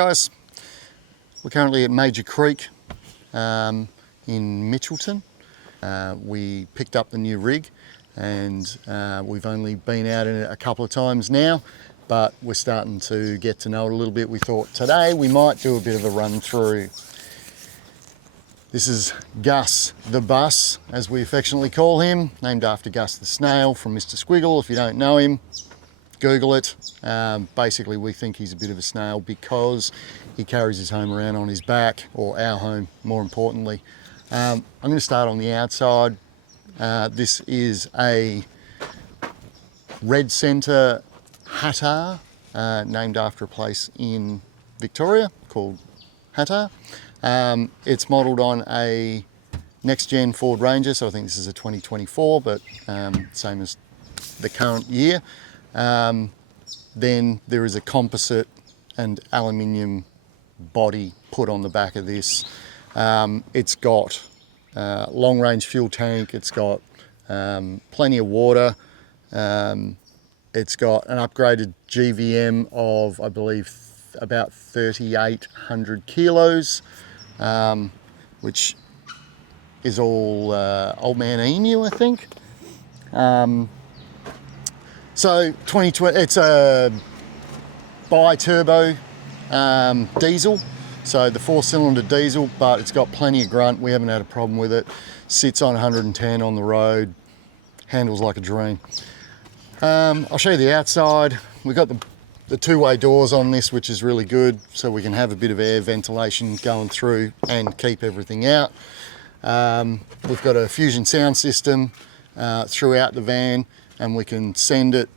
guys, we're currently at Major Creek in Mitchelton. We picked up the new rig and we've only been out in it a couple of times now, but we're starting to get to know it a little bit. We thought today we might do a bit of a run through. This is Gus the Bus, as we affectionately call him, named after Gus the Snail from Mr. Squiggle. If you don't know him, Google it. Basically, we think he's a bit of a snail because he carries his home around on his back, or our home, more importantly. I'm going to start on the outside. This is a red centre Hattah, named after a place in Victoria called Hattah. It's modelled on a next-gen Ford Ranger, so I think this is a 2024, but same as the current year. Then there is a composite and aluminium body put on the back of this. It's got long-range fuel tank, it's got plenty of water, it's got an upgraded GVM of, I believe, about 3,800 kilos, which is all old man emu, I think. So 2020, it's a bi-turbo diesel, so the 4-cylinder diesel, but it's got plenty of grunt. We haven't had a problem with it. Sits on 110 on the road, handles like a dream. I'll show you the outside. We've got the two-way doors on this, which is really good, so we can have a bit of air ventilation going through and keep everything out. We've got a Fusion sound system throughout the van, and we can send it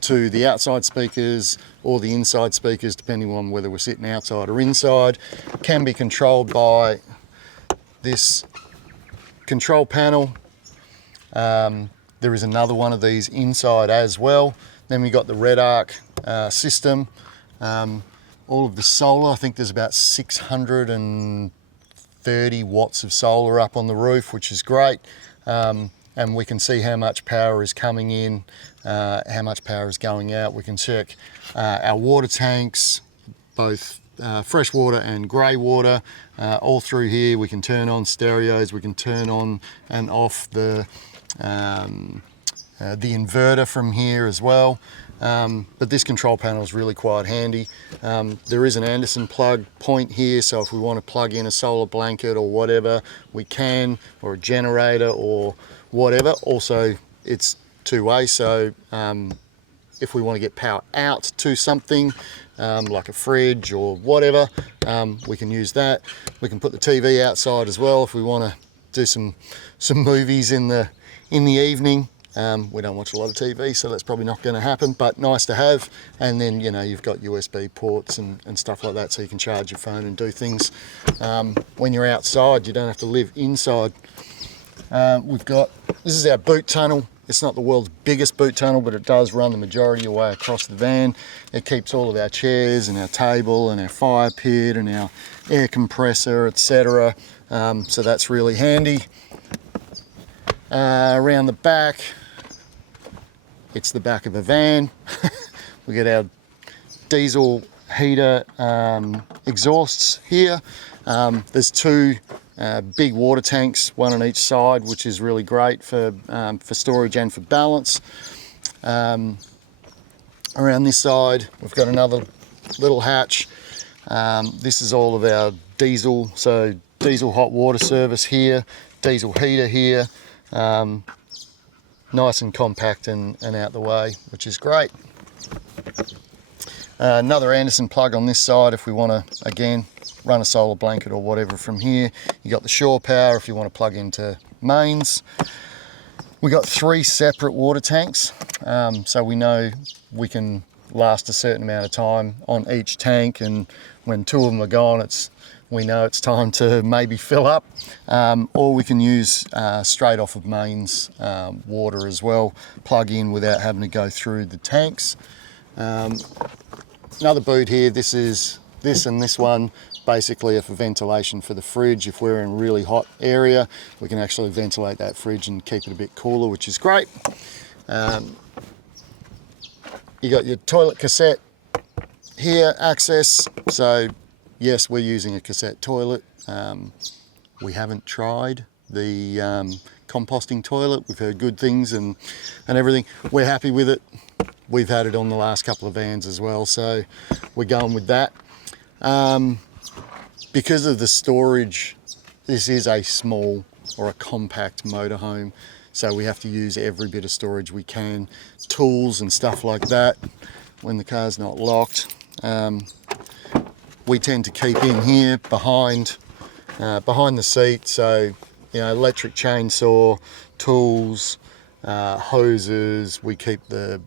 to the outside speakers or the inside speakers, depending on whether we're sitting outside or inside. Can be controlled by this control panel. There is another one of these inside as well. Then we got the red arc system. All of the solar, I think there's about 630 watts of solar up on the roof, which is great. And we can see how much power is coming in, how much power is going out. We can check our water tanks, both fresh water and grey water, all through here. We can turn on stereos, we can turn on and off the inverter from here as well. But this control panel is really quite handy. There is an Anderson plug point here, so if we want to plug in a solar blanket or whatever, we can, or a generator or whatever. Also, it's two-way, so if we want to get power out to something, like a fridge or whatever, we can use that. We can put the TV outside as well if we want to do some movies in the evening. We don't watch a lot of TV, so that's probably not going to happen, but nice to have. And then, you know, you've got USB ports and stuff like that, so you can charge your phone and do things when you're outside. You don't have to live inside. This is our boot tunnel. It's not the world's biggest boot tunnel, but it does run the majority of the way across the van. It keeps all of our chairs and our table and our fire pit and our air compressor, etc. So that's really handy. Around the back, it's the back of a van. We get our diesel heater exhausts here. There's two big water tanks, one on each side, which is really great for storage and for balance. Around this side, we've got another little hatch. This is all of our diesel, so diesel hot water service here, diesel heater here. Nice and compact and out the way, which is great. Another Anderson plug on this side if we want to, again, run a solar blanket or whatever from here. You got the shore power if you want to plug into mains. We got 3 separate water tanks, so we know we can last a certain amount of time on each tank, and when 2 of them are gone, we know it's time to maybe fill up, or we can use straight off of mains water as well, plug in without having to go through the tanks. Another boot here, this and this one basically are for ventilation for the fridge. If we're in a really hot area, we can actually ventilate that fridge and keep it a bit cooler, which is great. You got your toilet cassette here, access, so yes, we're using a cassette toilet. We haven't tried the composting toilet. We've heard good things and everything. We're happy with it. We've had it on the last couple of vans as well, so we're going with that. Because of the storage, this is a small or a compact motorhome, so we have to use every bit of storage we can. Tools and stuff like that when the car's not locked. We tend to keep in here behind the seat, so you know, electric chainsaw, tools, hoses. We keep the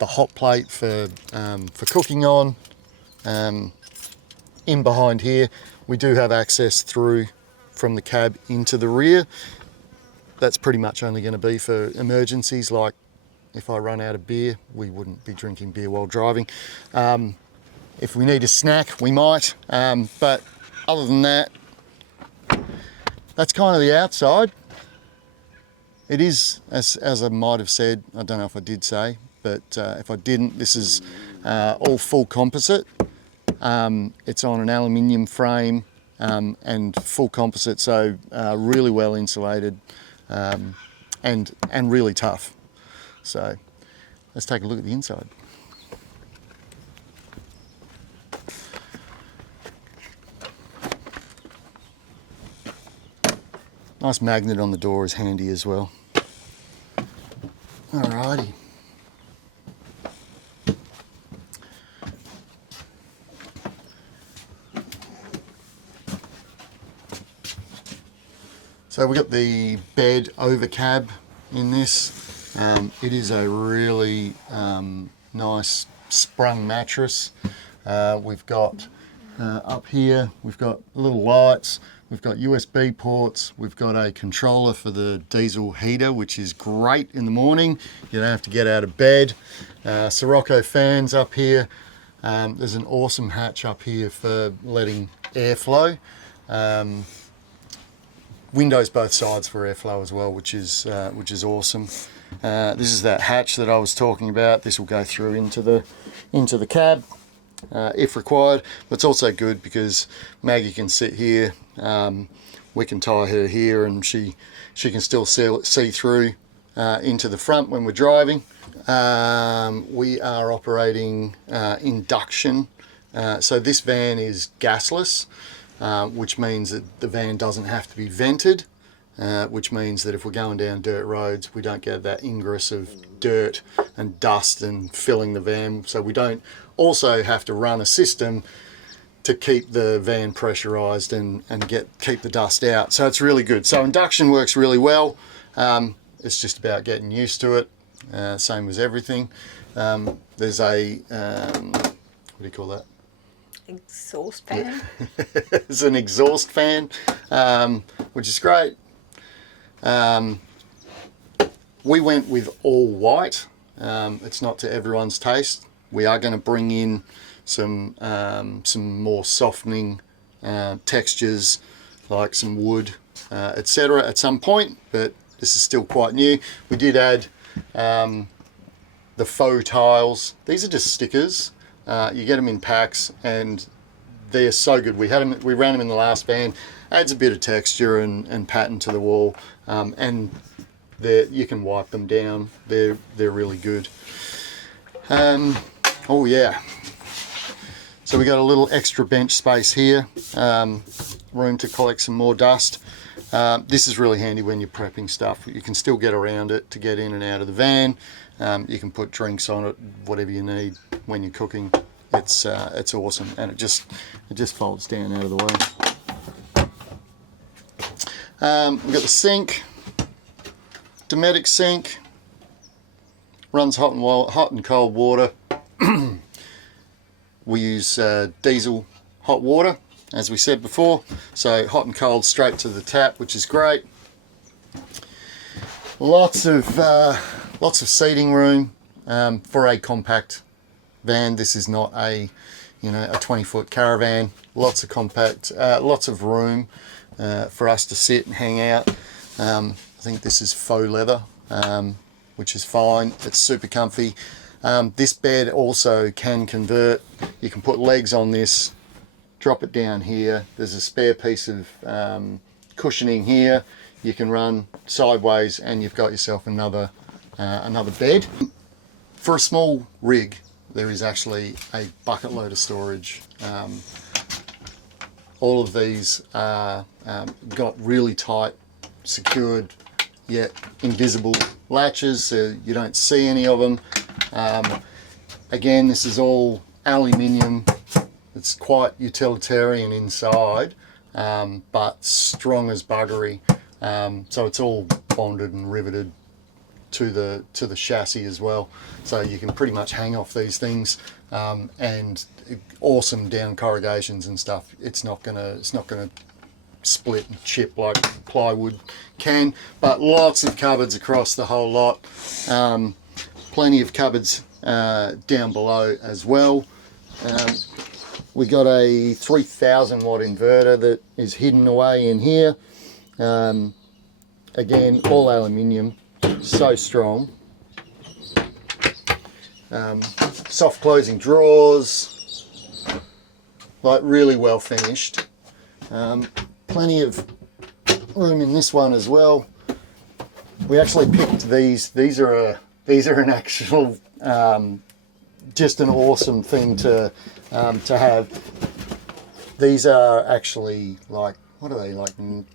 hot plate for cooking on. In behind here, we do have access through from the cab into the rear. That's pretty much only going to be for emergencies, like if I run out of beer. We wouldn't be drinking beer while driving. If we need a snack, we might, but other than that, that's kind of the outside. It is, as I might have said, I don't know if I did say, but if I didn't, this is all full composite. It's on an aluminium frame and full composite, so really well insulated and really tough. So let's take a look at the inside. Nice magnet on the door is handy as well. Alrighty. So we've got the bed over cab in this. It is a really nice sprung mattress. We've got up here, we've got little lights, we've got USB ports, we've got a controller for the diesel heater, which is great in the morning. You don't have to get out of bed. Sirocco fans up here. There's an awesome hatch up here for letting airflow. Windows both sides for airflow as well, which is awesome. This is that hatch that I was talking about. This will go through into the cab if required, but it's also good because Maggie can sit here. We can tie her here, and she can still see through into the front when we're driving. We are operating induction, so this van is gasless. Which means that the van doesn't have to be vented, which means that if we're going down dirt roads, we don't get that ingress of dirt and dust and filling the van. So we don't also have to run a system to keep the van pressurized and keep the dust out. So it's really good. So induction works really well. It's just about getting used to it. Same as everything. There's a, what do you call that? Exhaust fan. It's an exhaust fan, which is great. We went with all white. It's not to everyone's taste. We are going to bring in some more softening textures, like some wood, etc. at some point, but this is still quite new. We did add the faux tiles. These are just stickers. You get them in packs and they're so good. We ran them in the last van. Adds a bit of texture and pattern to the wall, and you can wipe them down. They're really good. Oh yeah. So we got a little extra bench space here, room to collect some more dust. This is really handy when you're prepping stuff. You can still get around it to get in and out of the van. You can put drinks on it, whatever you need when you're cooking. It's awesome, and it just folds down out of the way. We've got the sink, Dometic sink, runs hot and cold water. We use diesel hot water, as we said before, so hot and cold straight to the tap, which is great. Lots of seating room for a compact van. This is not a 20-foot caravan. Lots of room for us to sit and hang out. I think this is faux leather, which is fine. It's super comfy. This bed also can convert. You can put legs on this drop it down here. There's a spare piece of cushioning here. You can run sideways and you've got yourself another bed. For a small rig, there is actually a bucket load of storage. All of these are got really tight, secured, yet invisible latches, so you don't see any of them. Again, this is all aluminium. It's quite utilitarian inside, but strong as buggery. So it's all bonded and riveted to the chassis as well. So you can pretty much hang off these things, and awesome down corrugations and stuff. It's not gonna split and chip like plywood can. But lots of cupboards across the whole lot. Plenty of cupboards down below as well. We got a 3000 watt inverter that is hidden away in here. Again, all aluminium, so strong. Soft closing drawers, like really well finished. Plenty of room in this one as well. We actually picked these. These are an actual, just an awesome thing to have. These are actually like, what are they, like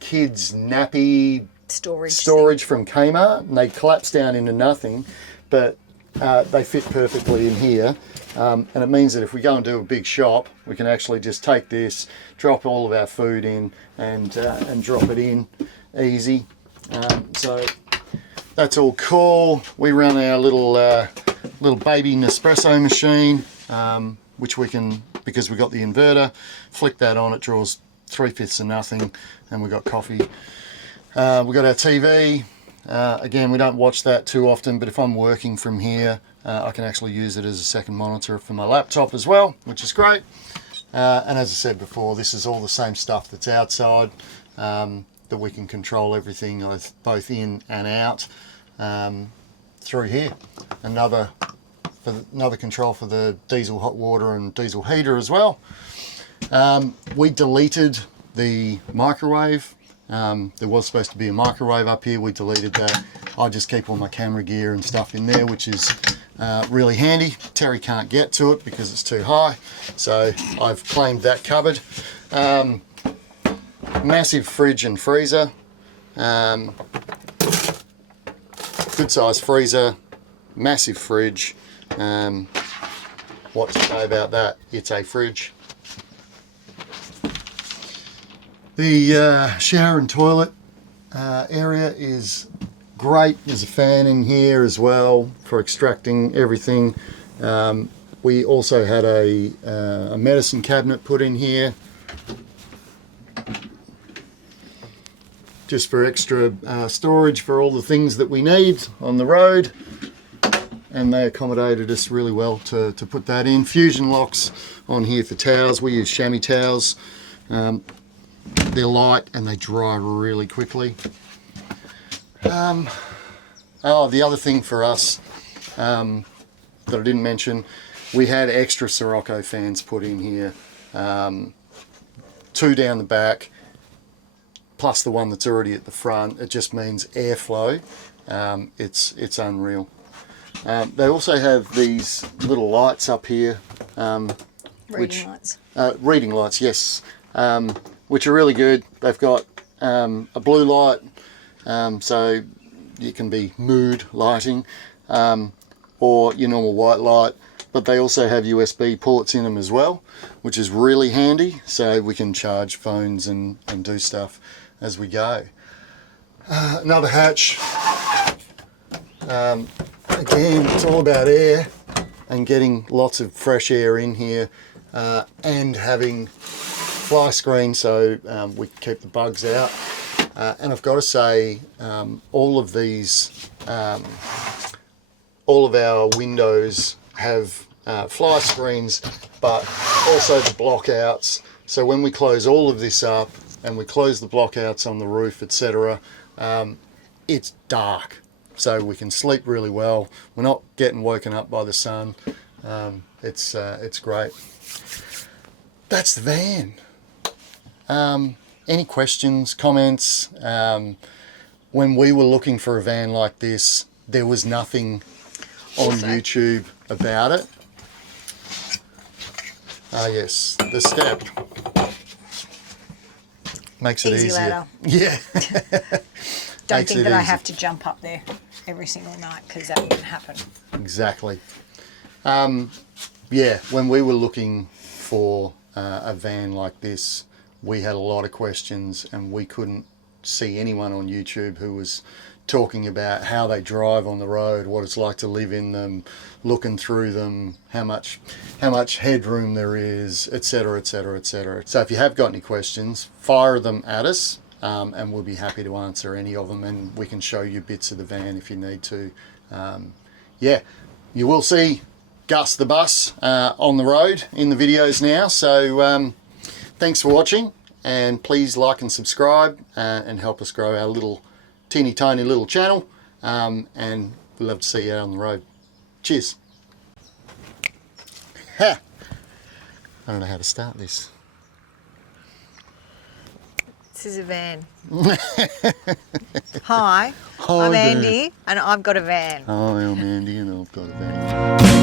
kids nappy storage from Kmart, and they collapse down into nothing, but they fit perfectly in here. And it means that if we go and do a big shop, we can actually just take this, drop all of our food in, and drop it in easy. So that's all cool. We run our little baby Nespresso machine, which we can, because we got the inverter, flick that on, it draws 3/5 of nothing, and we got coffee. We got our TV. Again, we don't watch that too often, but if I'm working from here, I can actually use it as a second monitor for my laptop as well, which is great. And as I said before, this is all the same stuff that's outside, that we can control everything both in and out through here. Another control for the diesel hot water and diesel heater as well. We deleted the microwave. There was supposed to be a microwave up here. We deleted that. I just keep all my camera gear and stuff in there, which is really handy. Terry can't get to it because it's too high, so I've claimed that cupboard. Massive fridge and freezer. Good size freezer, massive fridge. What to say about that? It's a fridge. The shower and toilet area is great. There's a fan in here as well for extracting everything. We also had a medicine cabinet put in here, just for extra storage for all the things that we need on the road. And they accommodated us really well to put that in. Fusion locks on here for towels. We use chamois towels. They're light and they dry really quickly. The other thing for us that I didn't mention, we had extra Sirocco fans put in here. 2 down the back, plus the one that's already at the front. It just means airflow. It's unreal. They also have these little lights up here. Reading lights, yes. Which are really good. They've got a blue light, so you can be mood lighting, or your normal white light, but they also have USB ports in them as well, which is really handy, so we can charge phones and do stuff as we go. Another hatch. Again, it's all about air and getting lots of fresh air in here, and having fly screen so we can keep the bugs out. And I've got to say, all of our windows have fly screens, but also the block outs. So when we close all of this up and we close the block outs on the roof, etc., it's dark, so we can sleep really well. We're not getting woken up by the sun. It's great. that's the van. Any questions, comments? When we were looking for a van like this, there was nothing on YouTube about it. Ah yes, the step makes it Easy easier. ladder. Yeah. Don't Makes think it that I easy. have to jump up there every single night because that wouldn't happen. Exactly. Yeah, when we were looking for a van like this, we had a lot of questions and we couldn't see anyone on YouTube who was talking about how they drive on the road, what it's like to live in them, looking through them, how much headroom there is, etc, etc, etc. So if you have got any questions, fire them at us, and we'll be happy to answer any of them, and we can show you bits of the van if you need to. Yeah, you will see Gus the bus on the road in the videos now. So thanks for watching, and please like and subscribe and help us grow our little teeny tiny little channel, and we'd love to see you out on the road. Cheers. Ha! I don't know how to start this. This is a van. Hi, Hi I'm there. Andy and I've got a van. Hi, I'm Andy and I've got a van.